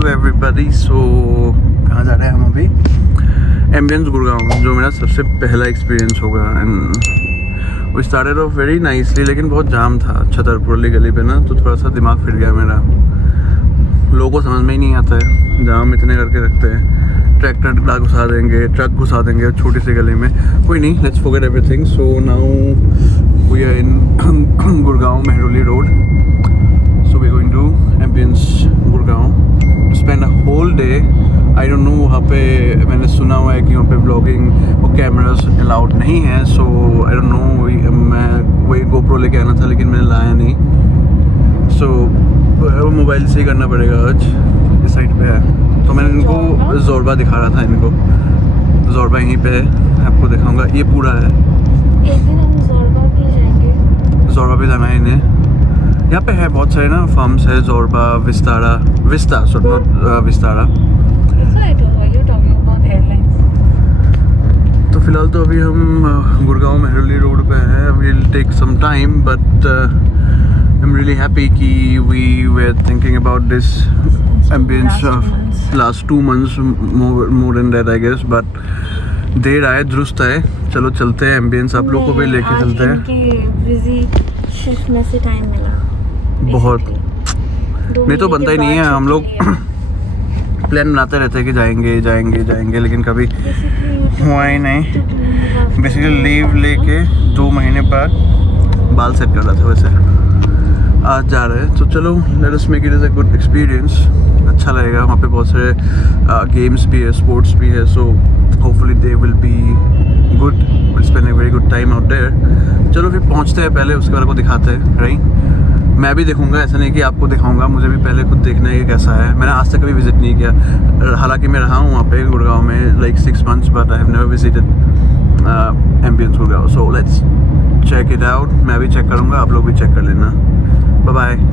To everybody. सो कहाँ जा रहे हैं हम अभी? एम्बियंस गुड़गांव, जो मेरा सबसे पहला एक्सपीरियंस होगा। एंड वो स्टार्टेड ऑफ वेरी नाइसली, लेकिन बहुत जाम था छतरपुरली गली पे ना, तो थोड़ा सा दिमाग फिर गया मेरा। लोगों को समझ में ही नहीं आता है, जाम इतने करके रखते हैं। ट्रैक्टर घुसा देंगे, ट्रक घुसा देंगे छोटी सी गली में। कोई नहीं, let's forget everything. So now we are in Gurgaon Mehrauli road. So we going to Ambience Gurgaon to spend a whole day. I don't know, वहाँ पे मैंने सुना हुआ है कि वहाँ पे ब्लॉगिंग और कैमरास अलाउड नहीं है। सो आई डोंट नो, मैं वही गोप्रो लेके आना था लेकिन मैंने लाया नहीं। सो मोबाइल से ही करना पड़ेगा आज। इस साइड पे है तो मैंने इनको जोरबा दिखा रहा था, इनको जोरबा यहीं पे है, आपको दिखाऊंगा। ये पूरा है। एक दिन हम जोरबा भी जाएंगे। जोरबा भी जाना है इन्हें। यहाँ पे है बहुत सारे ना फार्म्स है, जोरबा, विस्तारा, विस्तारा। तो फिलहाल तो अभी हम गुड़गांव मेहरौली रोड पे हैं। Will take some time, but I'm really happy कि we were thinking about this ambience of last 2 months, more than that I guess, but देर आए दुरुस्त आए। चलो चलते हैं एम्बियंस, आप लोग को भी लेके चलते हैं। बिजी शिफ्ट में से टाइम मिला बहुत, नहीं तो बनता ही नहीं है। हम लोग प्लान बनाते रहते हैं कि जाएंगे जाएंगे जाएंगे, लेकिन कभी हुआ ही नहीं। बेसिकली लीव लेके 2 महीने बाद बाल सेट कर रहा था, वैसे आज जा रहे हैं। तो चलो, let us make it as a good experience. अच्छा लगेगा। वहाँ पे बहुत सारे गेम्स भी है, स्पोर्ट्स भी है। So hopefully they will be good, will spend a very good time out there. चलो फिर पहुँचते हैं, पहले उसके बारे को दिखाते हैं। राइट, मैं भी देखूंगा, ऐसा नहीं कि आपको दिखाऊंगा, मुझे भी पहले खुद देखना है कि कैसा है। मैंने आज तक कभी विजिट नहीं किया, हालांकि मैं रहा हूँ वहाँ पे गुड़गांव में like 6 months, but I have never visited Ambience Gurgaon. So let's check it out. मैं भी चेक करूँगा, आप लोग भी चेक कर लेना। Bye bye.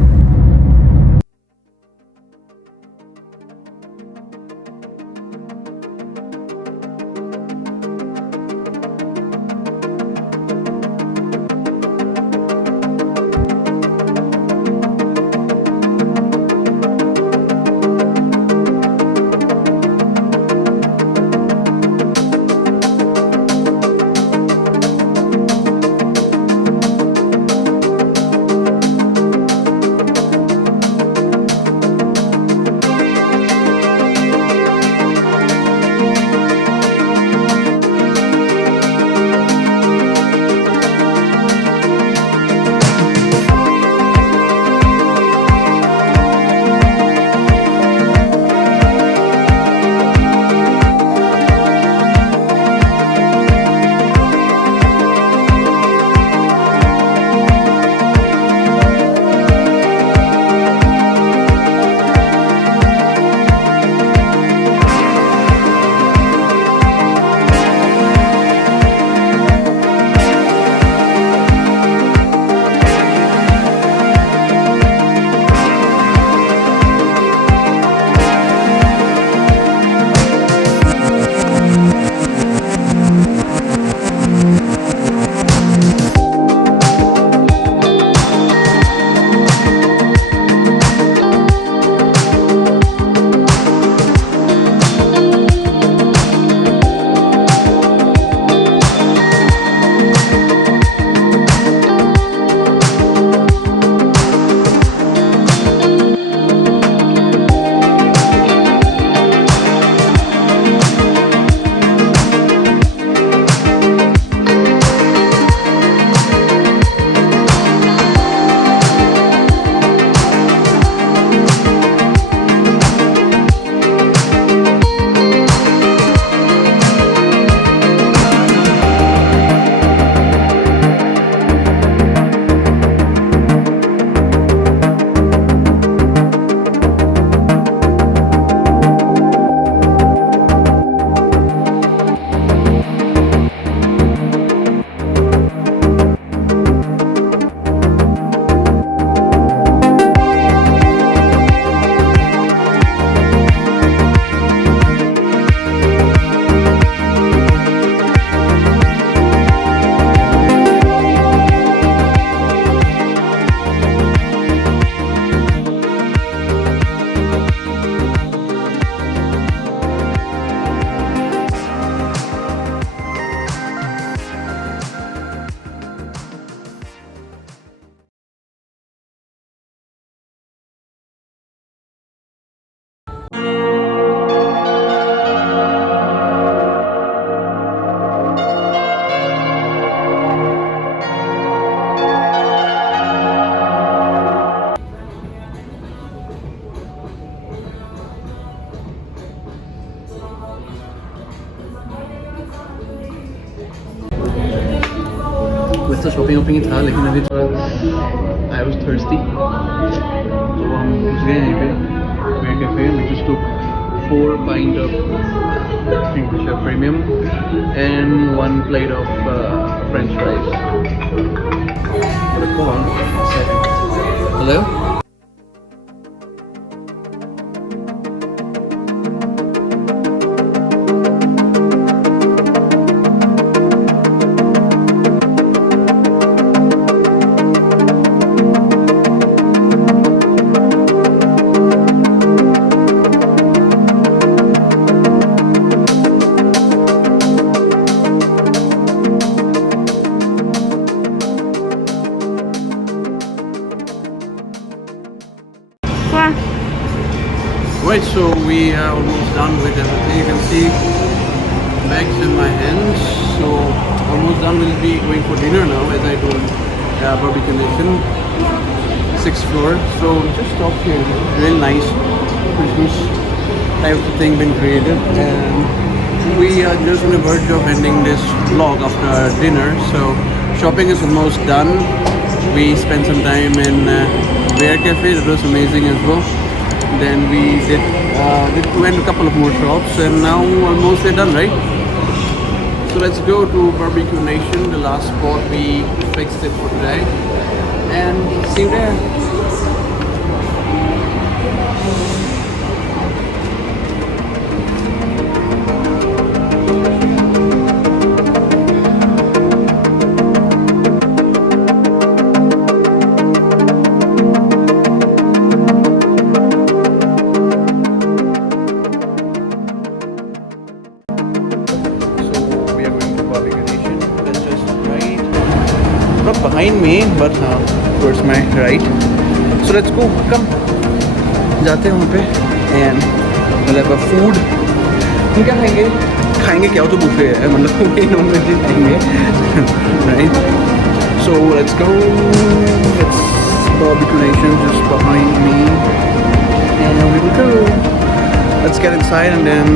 सा शॉपिंग वॉपिंग ही था, लेकिन अभी थोड़ा आई वॉज थर्स्टी, तो हम घुस गए यहीं पे वेयर कैफे में। Just took 4 pint of Kingfisher Premium and 1 plate of French fries. What a call. Hello? Right, so we are almost done with everything. You can see bags in my hands. So almost done. We'll be going for dinner now, as I told. Barbecue Nation, 6th floor. So just stop here. Real nice Christmas type of thing been created, and we are just on the verge of ending this vlog after dinner. So shopping is almost done. We spent some time in Bear Cafe. It was amazing as well. Then we went a couple of more shops, and now almost we're done, right? So let's go to Barbecue Nation, the last spot we fixed it for today, and see you there. Not behind me, but towards my right. So let's go. Come. जाते हैं वहाँ पे and we'll have a food. हम क्या खाएंगे? खाएंगे क्या? तो बुफे है, मतलब ये नॉन वेज ही खाएंगे, right? So let's go. It's Barbecue Nation just behind me, and we will go. Let's get inside and then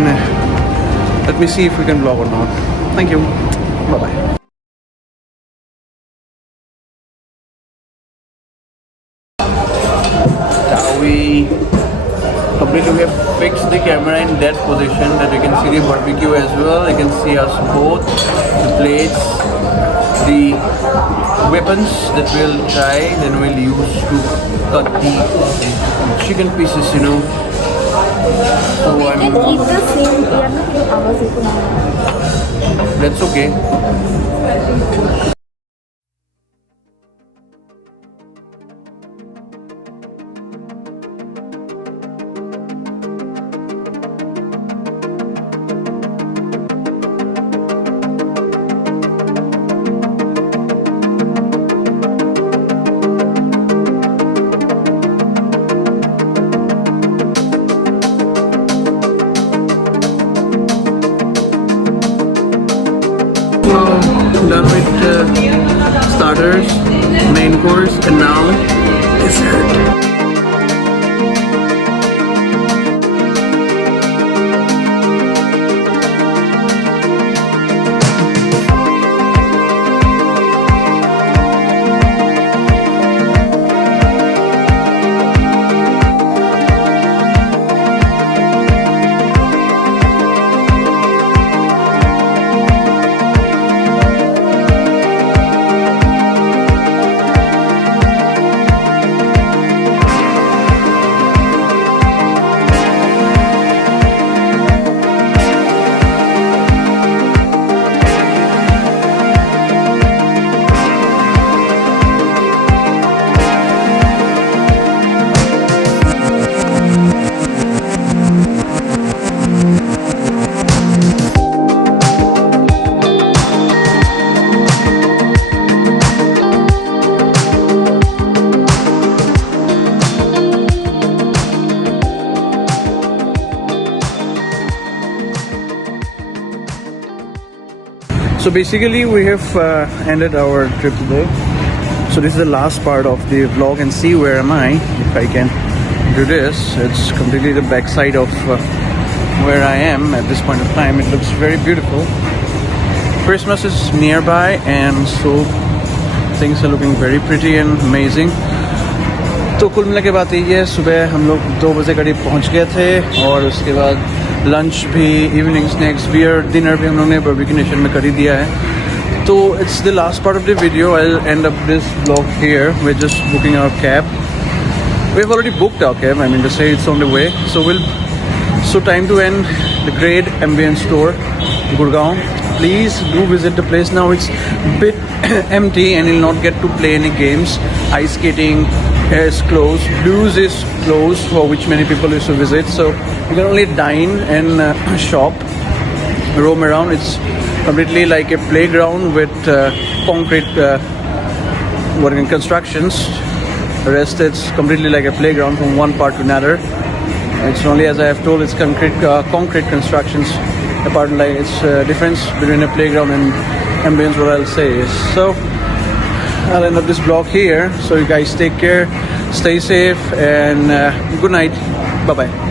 let me see if we can vlog or not. Thank you. Bye bye. Completely we have fixed the camera in that position that you can see the barbecue as well. You can see us both, the plates, the weapons that we'll try, then we'll use to cut the chicken pieces, you know. So Eat the same. that's okay. Done with starters, main course, and now dessert. So basically we have ended our trip today. So this is the last part of the vlog, and see where am I, if I can do this. It's completely the backside of where I am at this point of time. It looks very beautiful. Christmas is nearby, and so things are looking very pretty and amazing. तो कुल मिला के बात यही है, सुबह हम लोग 2 बजे करीब पहुंच गए थे और उसके बाद लंच भी, इवनिंग स्नैक्स, बियर, डिनर भी हम लोग ने बारबेक्यू नेशन में कर ही दिया है. तो it's the last part of the video. I will end up this blog here. We are just booking our cab. We have already booked our cab. I mean to say, it's on the way. So time to end the great Ambience tour, Gurgaon. Please do visit the place now. It's a bit empty and you'll not get to play any games. Ice skating is closed. Blues is closed, for which many people used to visit. So you can only dine and shop, roam around. It's completely like a playground with concrete constructions. The rest, it's completely like a playground from one part to another. It's only, as I have told, it's concrete constructions. Apart, like, it's difference between a playground and Ambience, what I'll say is. So I'll end up this vlog here. So you guys take care, stay safe, and good night. Bye bye.